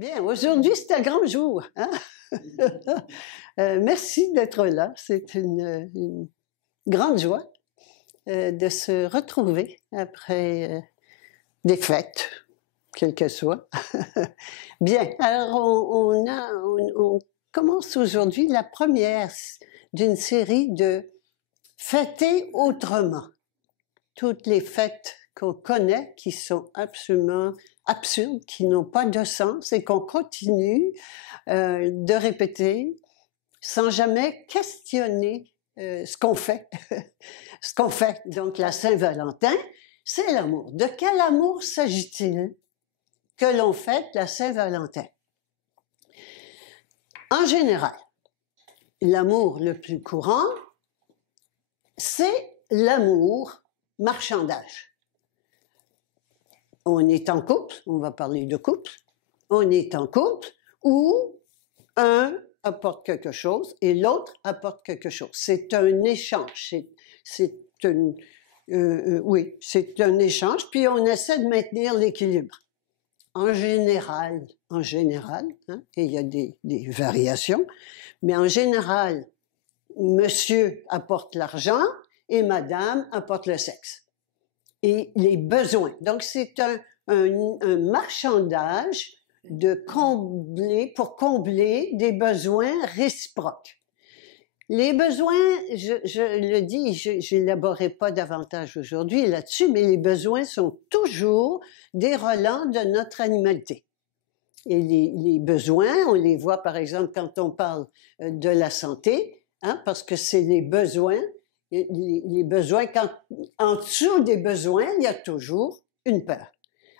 Bien, aujourd'hui, c'est un grand jour. Hein? Merci d'être là. C'est une grande joie de se retrouver après des fêtes, quelles que soient. Bien, alors on commence aujourd'hui la première d'une série de fêter autrement. Toutes les fêtes qu'on connaît, qui sont absolument absurdes, qui n'ont pas de sens et qu'on continue de répéter sans jamais questionner ce qu'on fait. Ce qu'on fait. Donc, la Saint-Valentin, c'est l'amour. De quel amour s'agit-il que l'on fête la Saint-Valentin? En général, l'amour le plus courant, c'est l'amour marchandage. On est en couple, on va parler de couple, on est en couple où un apporte quelque chose et l'autre apporte quelque chose. C'est un échange, c'est un échange, puis on essaie de maintenir l'équilibre. En général, hein, et il y a des variations, mais en général, monsieur apporte l'argent et madame apporte le sexe et les besoins. Donc, c'est un marchandage pour combler des besoins réciproques. Les besoins, je le dis, j'élaborerai pas davantage aujourd'hui là-dessus, mais les besoins sont toujours des relents de notre animalité. Et les besoins, on les voit par exemple quand on parle de la santé, hein, parce que c'est les besoins, en dessous des besoins, il y a toujours une peur.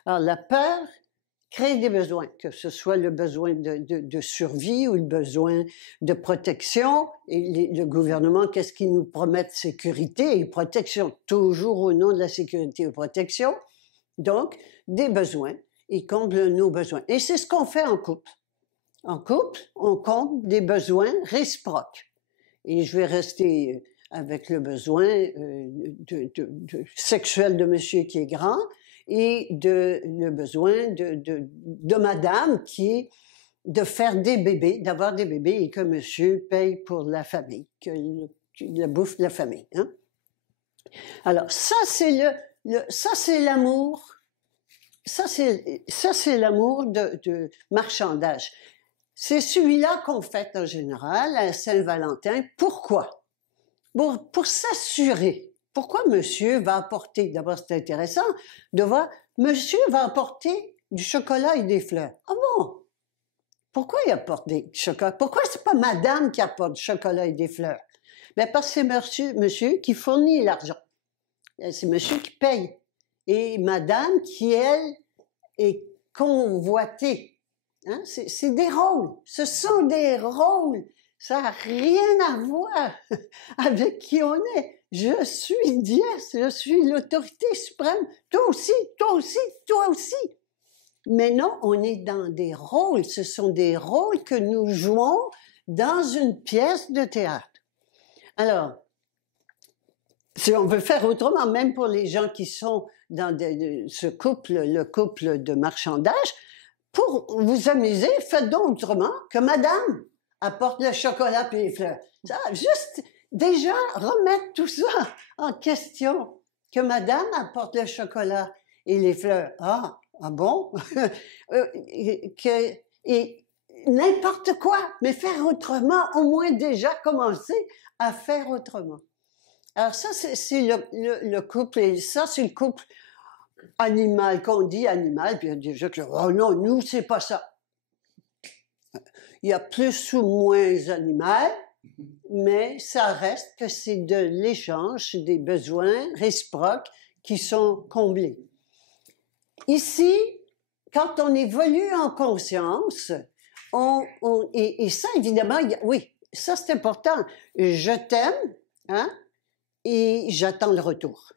Alors, la peur crée des besoins, que ce soit le besoin de survie ou le besoin de protection. Et le gouvernement, qu'est-ce qu'il nous promet? Sécurité et protection, toujours au nom de la sécurité et protection. Donc, des besoins, ils comblent nos besoins. Et c'est ce qu'on fait en couple. En couple, on comble des besoins réciproques. Et je vais rester avec le besoin sexuel de monsieur qui est grand et le besoin de madame qui est de faire des bébés, d'avoir des bébés et que monsieur paye pour la famille, que la bouffe de la famille. Hein? Alors ça c'est ça c'est l'amour, ça c'est l'amour de marchandage. C'est celui-là qu'on fête en général à Saint-Valentin. Pourquoi? Pour s'assurer. Pourquoi monsieur va apporter, d'abord c'est intéressant de voir, monsieur va apporter du chocolat et des fleurs. Ah bon? Pourquoi il apporte du chocolat? Pourquoi c'est pas madame qui apporte du chocolat et des fleurs? Ben parce que c'est monsieur qui fournit l'argent. C'est monsieur qui paye. Et madame qui, elle, est convoitée. Hein? C'est des rôles. Ce sont des rôles. Ça n'a rien à voir avec qui on est. Je suis Dieu, je suis l'autorité suprême. Toi aussi, toi aussi, toi aussi. Mais non, on est dans des rôles. Ce sont des rôles que nous jouons dans une pièce de théâtre. Alors, si on veut faire autrement, même pour les gens qui sont dans ce couple, le couple de marchandage, pour vous amuser, faites donc autrement que madame apporte le chocolat puis les fleurs. Ça, juste déjà remettre tout ça en question. Que madame apporte le chocolat et les fleurs. Ah bon? Et n'importe quoi, mais faire autrement, au moins déjà commencer à faire autrement. Alors ça, c'est le couple, et ça, c'est le couple animal, qu'on dit animal, puis il y a déjà que, oh non, nous, c'est pas ça. Il y a plus ou moins animal, mais ça reste que c'est de l'échange, des besoins réciproques qui sont comblés. Ici, quand on évolue en conscience, et ça, évidemment, oui, ça c'est important. Je t'aime, hein, et j'attends le retour.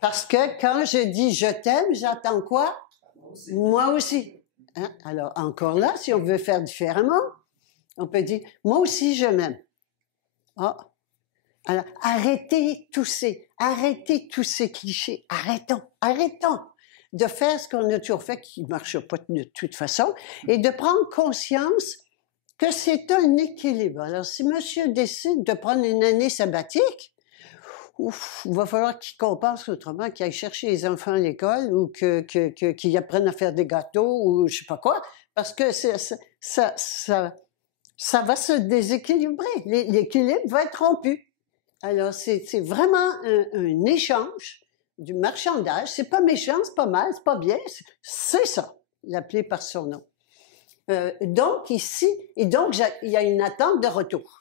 Parce que quand je dis je t'aime, j'attends quoi? Moi aussi. Hein? Alors, encore là, si on veut faire différemment, on peut dire, moi aussi, je m'aime. Ah. Alors, arrêtez tous ces clichés. Arrêtons. de faire ce qu'on a toujours fait, qui ne marche pas de toute façon, et de prendre conscience que c'est un équilibre. Alors, si monsieur décide de prendre une année sabbatique, ouf, il va falloir qu'il compense autrement, qu'il aille chercher les enfants à l'école ou qu'ils apprennent à faire des gâteaux ou je sais pas quoi, parce que ça va se déséquilibrer. L'équilibre va être rompu. Alors, c'est vraiment un échange du marchandage. C'est pas méchant, c'est pas mal, c'est pas bien, c'est ça, l'appeler par son nom. Donc, ici, et donc, il y a une attente de retour.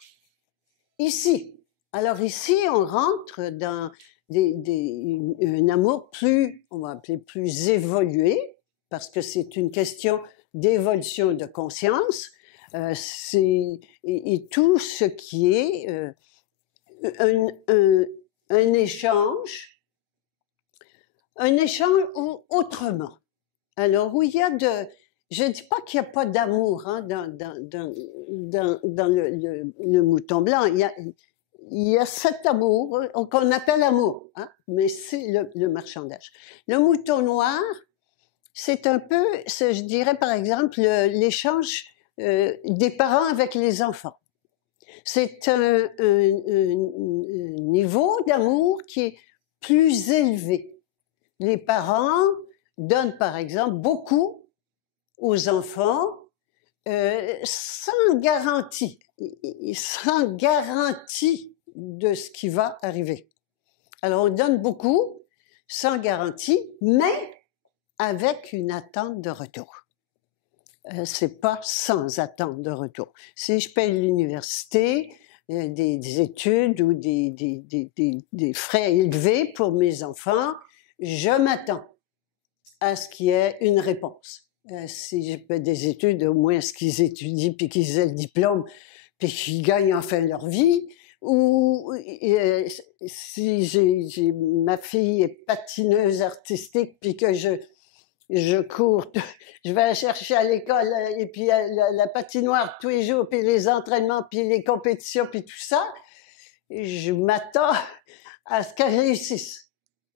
Ici. Alors, ici, on rentre dans un amour plus, on va appeler plus évolué, parce que c'est une question d'évolution de conscience. Et tout ce qui est un échange autrement. Alors, où il y a je ne dis pas qu'il n'y a pas d'amour hein, dans le mouton blanc. Il y a cet amour qu'on appelle amour, hein, mais c'est le marchandage. Le mouton noir, c'est un peu, je dirais par exemple, l'échange des parents avec les enfants. C'est un niveau d'amour qui est plus élevé. Les parents donnent par exemple beaucoup aux enfants sans garantie de ce qui va arriver. Alors on donne beaucoup sans garantie, mais avec une attente de retour. C'est pas sans attente de retour. Si je paye l'université, des études ou des frais élevés pour mes enfants, je m'attends à ce qu'il y ait une réponse. Si je paye des études, au moins à ce qu'ils étudient puis qu'ils aient le diplôme puis qu'ils gagnent enfin leur vie. Ou si ma fille est patineuse artistique puis que je cours, je vais la chercher à l'école et puis la patinoire tous les jours, puis les entraînements, puis les compétitions, puis tout ça, je m'attends à ce qu'elle réussisse,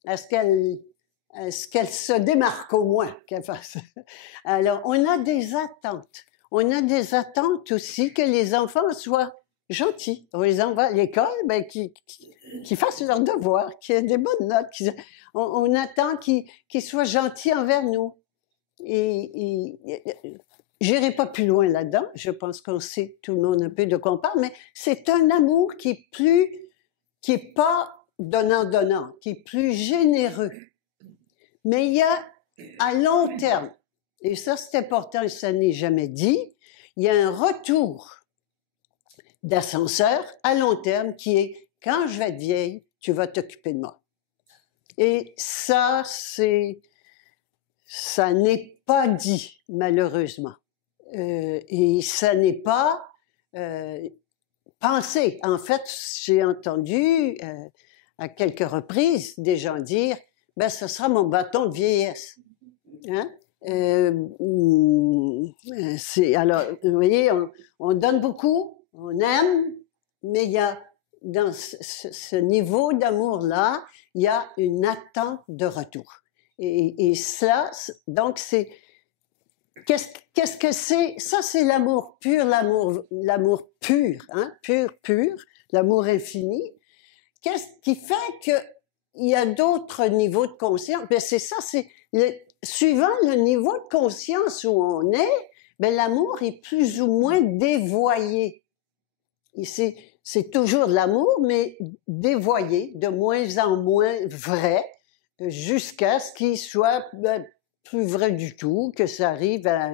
à ce qu'elle se démarque au moins, qu'elle fasse. Alors, on a des attentes. On a des attentes aussi que les enfants soient gentils. On les envoie à l'école, ben, qu'ils fassent leurs devoirs, qu'ils aient des bonnes notes. On attend qu'ils soient gentils envers nous. Et j'irai pas plus loin là-dedans. Je pense qu'on sait tout le monde un peu de quoi on parle, mais c'est un amour qui est pas donnant-donnant, qui est plus généreux. Mais il y a à long terme, et ça c'est important et ça n'est jamais dit, il y a un retour d'ascenseur à long terme qui est « quand je vais être vieille, tu vas t'occuper de moi ». Et ça n'est pas dit, malheureusement. Et ça n'est pas pensé. En fait, j'ai entendu à quelques reprises des gens dire « ben, ce sera mon bâton de vieillesse. » Hein? Alors, vous voyez, on donne beaucoup, on aime, mais il y a dans ce niveau d'amour-là, il y a une attente de retour. Et ça, donc c'est... Qu'est-ce que c'est? Ça, c'est l'amour pur, l'amour pur, hein? Pur, l'amour infini. Qu'est-ce qui fait qu'il y a d'autres niveaux de conscience? Ben c'est ça, suivant le niveau de conscience où on est, ben l'amour est plus ou moins dévoyé. C'est toujours de l'amour, mais dévoyé, de moins en moins vrai, jusqu'à ce qu'il soit plus vrai du tout, que ça arrive à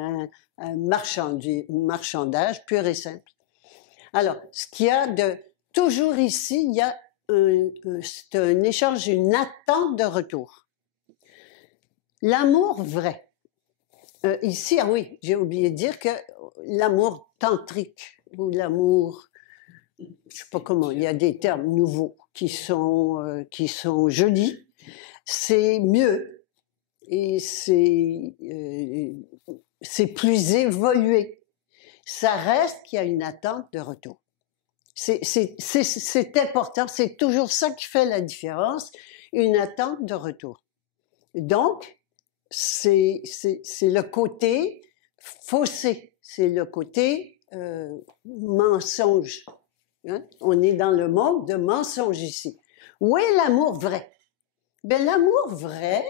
un marchandage pur et simple. Alors, ce qu'il y a de toujours ici, il y a c'est un échange, une attente de retour. L'amour vrai. Ici, ah oui, j'ai oublié de dire que l'amour tantrique ou l'amour, je sais pas comment, il y a des termes nouveaux qui sont jolis. C'est mieux et c'est plus évolué. Ça reste qu'il y a une attente de retour. C'est important, c'est toujours ça qui fait la différence, une attente de retour. Donc, c'est le côté faussé, c'est le côté mensonge. Hein? On est dans le monde de mensonge ici. Où est l'amour vrai? Bien, l'amour vrai,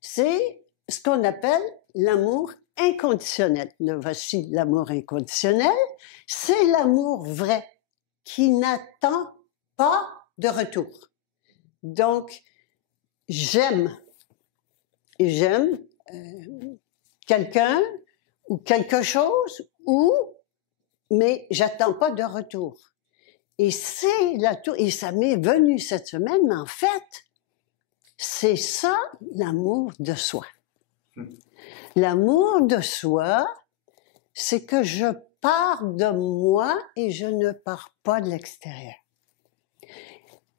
c'est ce qu'on appelle l'amour inconditionnel. Le voici l'amour inconditionnel, c'est l'amour vrai qui n'attend pas de retour. Donc, j'aime quelqu'un ou quelque chose, mais j'attends pas de retour. Et et ça m'est venu cette semaine, mais en fait, c'est ça l'amour de soi. L'amour de soi, c'est que je pars de moi et je ne pars pas de l'extérieur.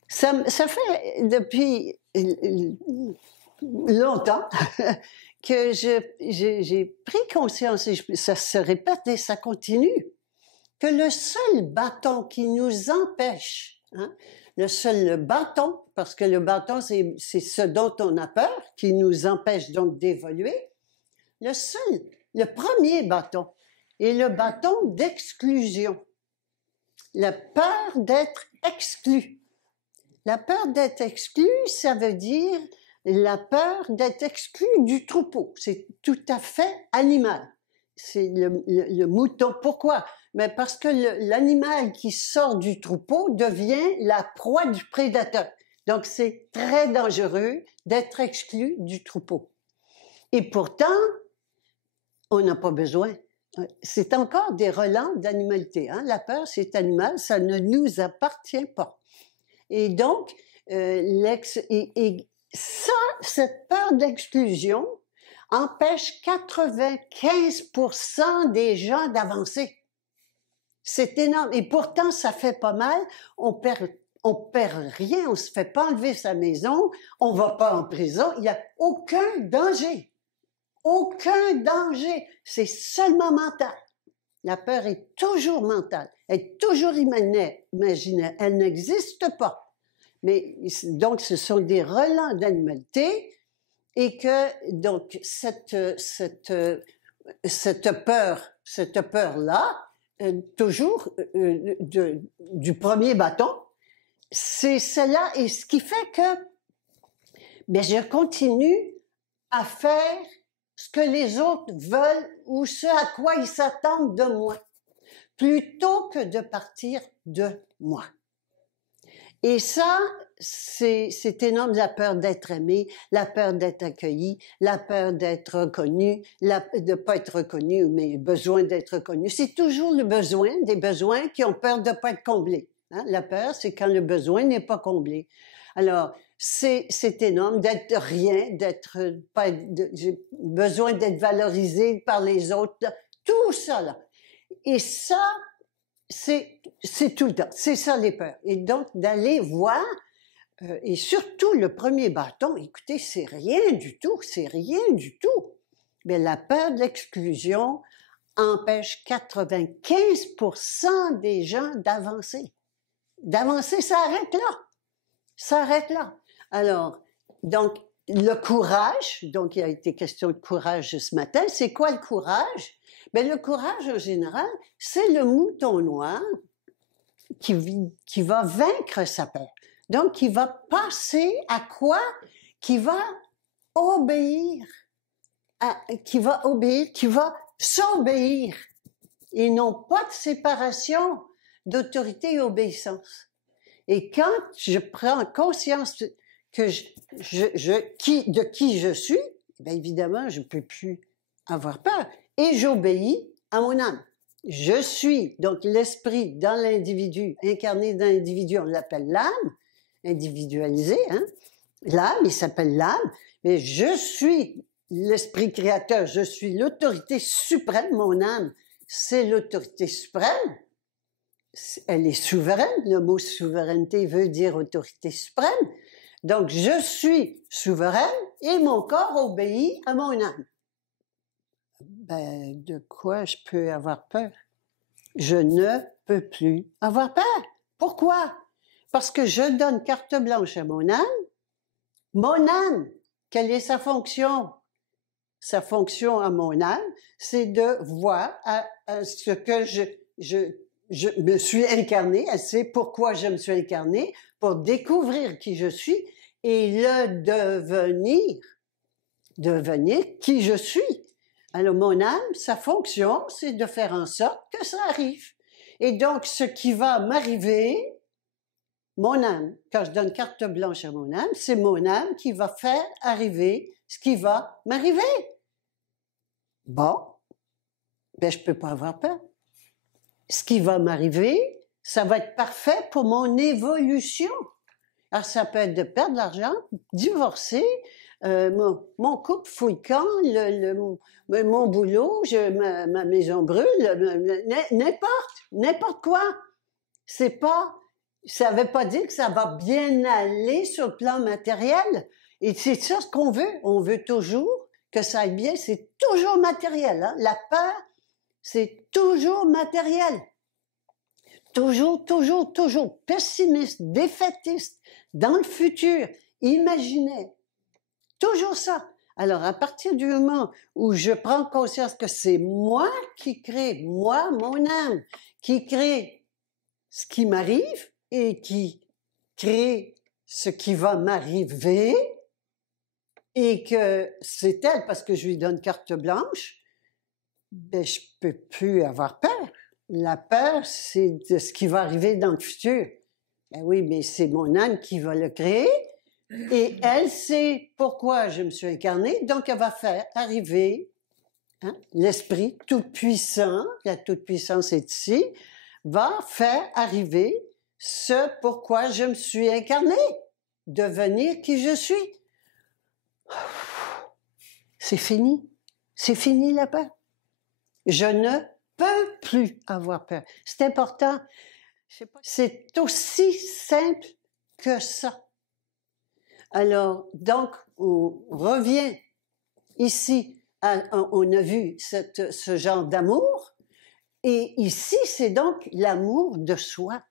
Ça fait depuis longtemps que j'ai pris conscience, et ça se répète et ça continue, que le seul bâton qui nous empêche, hein, le bâton, parce que le bâton, c'est ce dont on a peur, qui nous empêche donc d'évoluer, le premier bâton est le bâton d'exclusion. La peur d'être exclu. La peur d'être exclu, ça veut dire la peur d'être exclu du troupeau. C'est tout à fait animal. C'est le mouton. Pourquoi? Mais parce que l'animal qui sort du troupeau devient la proie du prédateur. Donc, c'est très dangereux d'être exclu du troupeau. Et pourtant, on n'a pas besoin. C'est encore des relents d'animalité. Hein? La peur, c'est animal, ça ne nous appartient pas. Et donc, cette peur d'exclusion empêche 95% des gens d'avancer. C'est énorme. Et pourtant, ça fait pas mal. On perd rien, on se fait pas enlever sa maison, on va pas en prison, il n'y a aucun danger. Aucun danger. C'est seulement mental. La peur est toujours mentale. Elle est toujours imaginaire. Elle n'existe pas. Mais donc, ce sont des relents d'animalité et que donc cette peur-là, toujours du premier bâton, c'est cela et ce qui fait que je continue à faire ce que les autres veulent ou ce à quoi ils s'attendent de moi, plutôt que de partir de moi. Et ça, c'est énorme, la peur d'être aimé, la peur d'être accueilli, la peur d'être reconnu, de ne pas être reconnu, mais le besoin d'être reconnu. C'est toujours des besoins qui ont peur de ne pas être comblés. Hein? La peur, c'est quand le besoin n'est pas comblé. Alors, c'est énorme d'être rien, j'ai besoin d'être valorisé par les autres, tout ça là. Et ça, c'est tout le temps, c'est ça les peurs. Et donc d'aller voir, et surtout le premier bâton, écoutez, c'est rien du tout. Mais la peur de l'exclusion empêche 95% des gens d'avancer. Ça arrête là. Alors, donc, le courage, donc il a été question de courage ce matin, c'est quoi le courage? Bien, le courage, en général, c'est le mouton noir qui va vaincre sa peur. Donc, qui va passer à quoi? Qui va s'obéir. Et non pas de séparation d'autorité et obéissance. Et quand je prends conscience de qui je suis, bien évidemment, je ne peux plus avoir peur. Et j'obéis à mon âme. Je suis, donc l'esprit dans l'individu, incarné dans l'individu, on l'appelle l'âme, individualisé, hein? L'âme, il s'appelle l'âme, mais je suis l'esprit créateur, je suis l'autorité suprême, mon âme, c'est l'autorité suprême. Elle est souveraine, le mot souveraineté veut dire autorité suprême. Donc, je suis souveraine et mon corps obéit à mon âme. Ben, de quoi je peux avoir peur? Je ne peux plus avoir peur. Pourquoi? Parce que je donne carte blanche à mon âme Quelle est sa fonction? Sa fonction à mon âme, c'est de voir à ce que je me suis incarné, elle sait pourquoi je me suis incarné, pour découvrir qui je suis et le devenir qui je suis. Alors mon âme, sa fonction, c'est de faire en sorte que ça arrive. Et donc, ce qui va m'arriver, mon âme, quand je donne carte blanche à mon âme, c'est mon âme qui va faire arriver ce qui va m'arriver. Bon, ben je peux pas avoir peur. Ce qui va m'arriver, ça va être parfait pour mon évolution. Alors, ça peut être de perdre de l'argent, divorcer, mon couple fouillant, mon boulot, ma maison brûle, n'importe quoi. Ça veut pas dire que ça va bien aller sur le plan matériel. Et c'est ça ce qu'on veut. On veut toujours que ça aille bien. C'est toujours matériel, hein? La peur, c'est toujours matériel. Toujours pessimiste, défaitiste, dans le futur, imaginaire. Toujours ça. Alors, à partir du moment où je prends conscience que c'est moi qui crée, moi, mon âme, qui crée ce qui m'arrive et qui crée ce qui va m'arriver, et que c'est elle, parce que je lui donne carte blanche, ben, je peux plus avoir peur. La peur, c'est de ce qui va arriver dans le futur. Ben oui, mais c'est mon âme qui va le créer. Et elle sait pourquoi je me suis incarnée, donc elle va faire arriver, hein, l'Esprit tout-puissant, la toute-puissance est ici, va faire arriver ce pourquoi je me suis incarnée, devenir qui je suis. C'est fini la peur. Je ne peux plus avoir peur. C'est important. C'est aussi simple que ça. Alors, donc, on revient ici, on a vu ce genre d'amour, et ici, c'est donc l'amour de soi.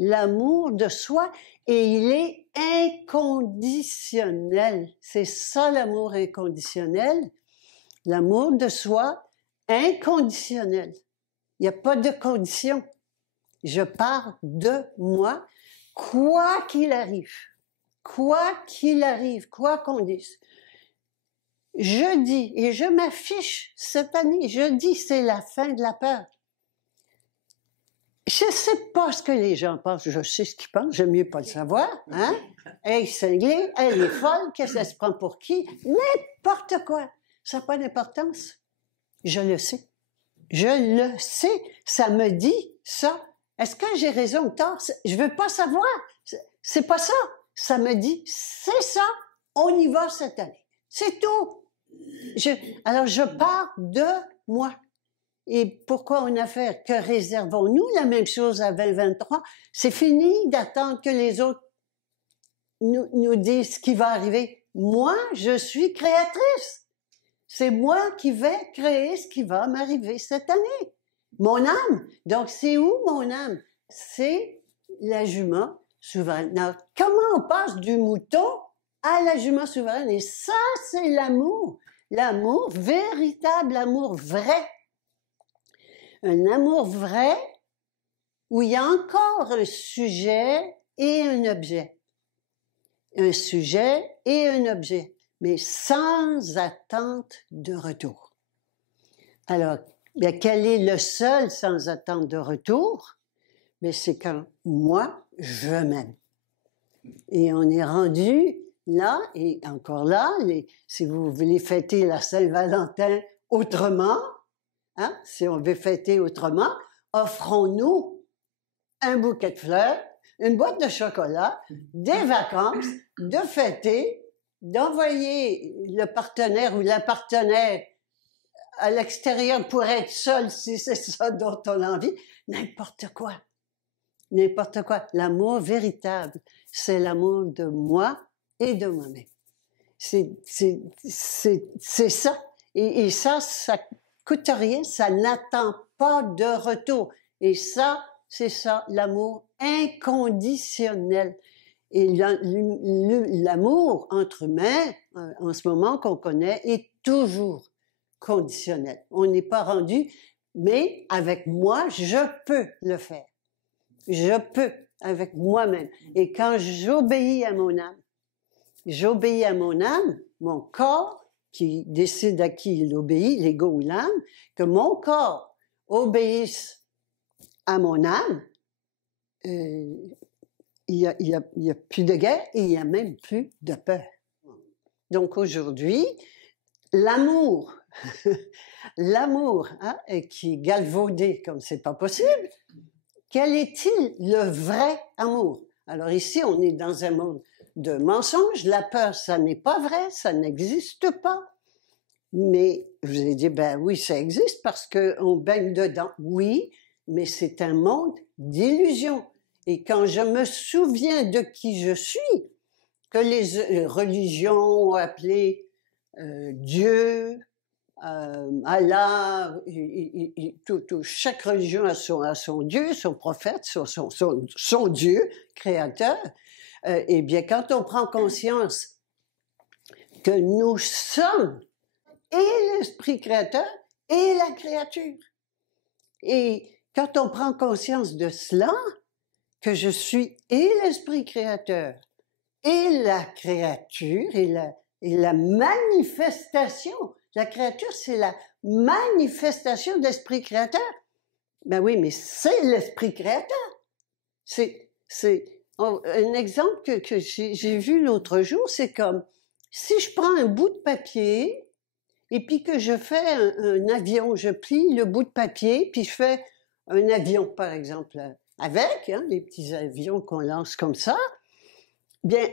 L'amour de soi, et il est inconditionnel. C'est ça l'amour inconditionnel. L'amour de soi, inconditionnel. Il n'y a pas de condition. Je pars de moi, quoi qu'il arrive. Quoi qu'il arrive, quoi qu'on dise. Je dis, et je m'affiche cette année, je dis c'est la fin de la peur. Je sais pas ce que les gens pensent, je sais ce qu'ils pensent, j'aime mieux pas le savoir, hein? Hey, cinglée, elle est folle, qu'est-ce qu'elle se prend pour qui? N'importe quoi. Ça n'a pas d'importance. Je le sais. Je le sais. Ça me dit ça. Est-ce que j'ai raison ou tort? Je veux pas savoir. C'est pas ça. Ça me dit, c'est ça, on y va cette année. C'est tout. Alors, je pars de moi. Et pourquoi on a fait? Que réservons-nous? La même chose à 2023. C'est fini d'attendre que les autres nous disent ce qui va arriver. Moi, je suis créatrice. C'est moi qui vais créer ce qui va m'arriver cette année. Mon âme. Donc, c'est où mon âme? C'est la jument souveraine. Alors, comment on passe du mouton à la jument souveraine? Et ça, c'est l'amour. L'amour véritable, l'amour vrai. Un amour vrai où il y a encore un sujet et un objet. Un sujet et un objet, mais sans attente de retour. Alors, bien, quel est le seul sans attente de retour? Mais c'est quand moi, je m'aime. Et on est rendu là, et encore là, si vous voulez fêter la Saint-Valentin autrement, hein, si on veut fêter autrement, offrons-nous un bouquet de fleurs, une boîte de chocolat, des vacances, de fêter, d'envoyer le partenaire ou la partenaire à l'extérieur pour être seul si c'est ça dont on a envie, n'importe quoi. N'importe quoi. L'amour véritable, c'est l'amour de moi et de moi-même. C'est ça. Et ça coûte rien, ça n'attend pas de retour. Et ça, c'est ça, l'amour inconditionnel. Et l'amour entre humains, en ce moment qu'on connaît, est toujours conditionnel. On n'est pas rendu, mais avec moi, je peux le faire. Je peux, avec moi-même. Et quand j'obéis à mon âme, mon corps, qui décide à qui il obéit, l'ego ou l'âme, que mon corps obéisse à mon âme, il y a plus de guerre et il y a même plus de peur. Donc aujourd'hui, l'amour, hein, qui est galvaudé comme c'est pas possible, quel est-il le vrai amour? Alors ici, on est dans un monde de mensonges. La peur, ça n'est pas vrai, ça n'existe pas. Mais je vous ai dit, ben oui, ça existe parce qu'on baigne dedans. Oui, mais c'est un monde d'illusions. Et quand je me souviens de qui je suis, que les religions ont appelé Dieu, Allah, chaque religion a son Dieu, son prophète, son Dieu créateur. Eh bien, quand on prend conscience que nous sommes et l'esprit créateur et la créature, et quand on prend conscience de cela, que je suis et l'esprit créateur et la créature et la manifestation. La créature, c'est la manifestation de l'esprit créateur. Ben oui, mais c'est l'esprit créateur. Un exemple que j'ai vu l'autre jour, c'est comme si je prends un bout de papier et puis que je fais un avion, je plie le bout de papier, puis je fais un avion, par exemple, avec, hein, les petits avions qu'on lance comme ça. Bien,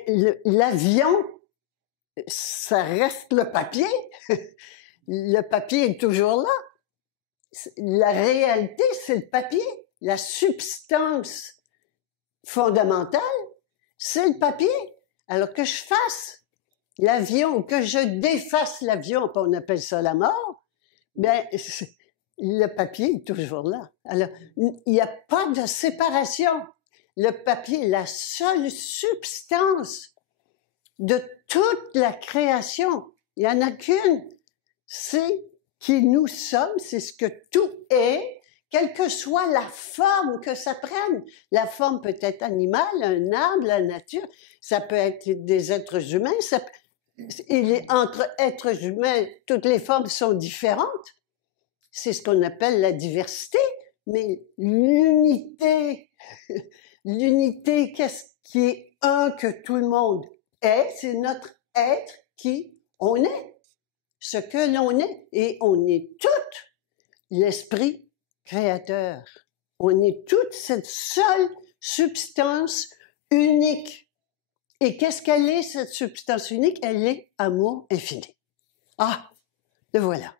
l'avion, ça reste le papier. Le papier est toujours là. La réalité, c'est le papier. La substance fondamentale, c'est le papier. Alors que je fasse l'avion, que je défasse l'avion, on appelle ça la mort, bien, le papier est toujours là. Alors, il n'y a pas de séparation. Le papier est la seule substance de toute la création. Il n'y en a qu'une. C'est qui nous sommes, c'est ce que tout est, quelle que soit la forme que ça prenne. La forme peut être animale, un arbre, la nature, ça peut être des êtres humains. Entre êtres humains, toutes les formes sont différentes. C'est ce qu'on appelle la diversité, mais l'unité, qu'est-ce qui est un que tout le monde est, c'est notre être qui on est, ce que l'on est, et on est tout l'esprit créateur. On est toute cette seule substance unique. Et qu'est-ce qu'elle est, cette substance unique? Elle est amour infini. Ah, le voilà.